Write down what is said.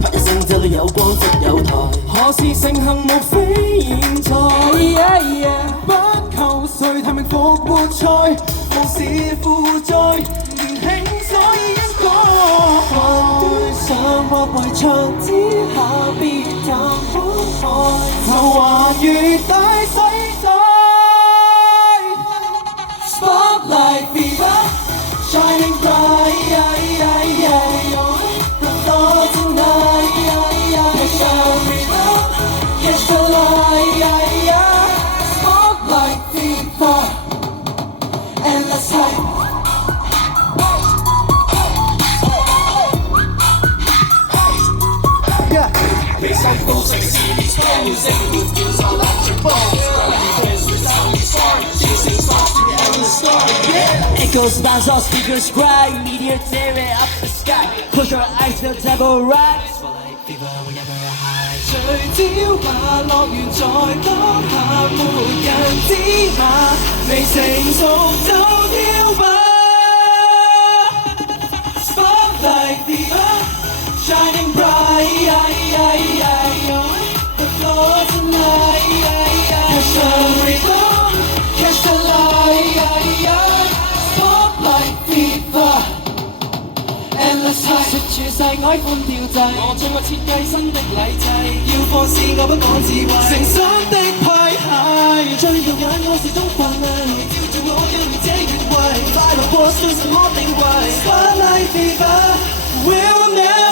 拍一聲這裏有光即有台，何時成行無非現在。不求誰提名復活賽，無視負債，年輕所以應該。反對上或圍牆之下，別談分開，就話越大洗洗。Spotlight fever, shining bright, the thought tonight, catch the rhythm, catch the light, spotlight fever, endless hype. Yeah. Based on full sex series, brand new second with deals on electric balls. Dance with zombie stars, chasing stars to the endless story. Yeah. Echoes bounce off speakers cry, meteor tearing up the sky. Close your eyes, the devil rise. Spotlight fever whenever I hide. 隨朝下樂園在當下，沒人知下，未成熟就跳吧。Spotlight fever, shining bright, the floor tonight, catch the rhythm, catch the light, spotlight fever, endless high. 食住晒愛歡調劑，我將我設計新的禮制，要放肆我不講智慧，誠心的派系，最耀眼我是中法例，照住我嘅這越位，快樂過最什麼定位 Spotlight fever will never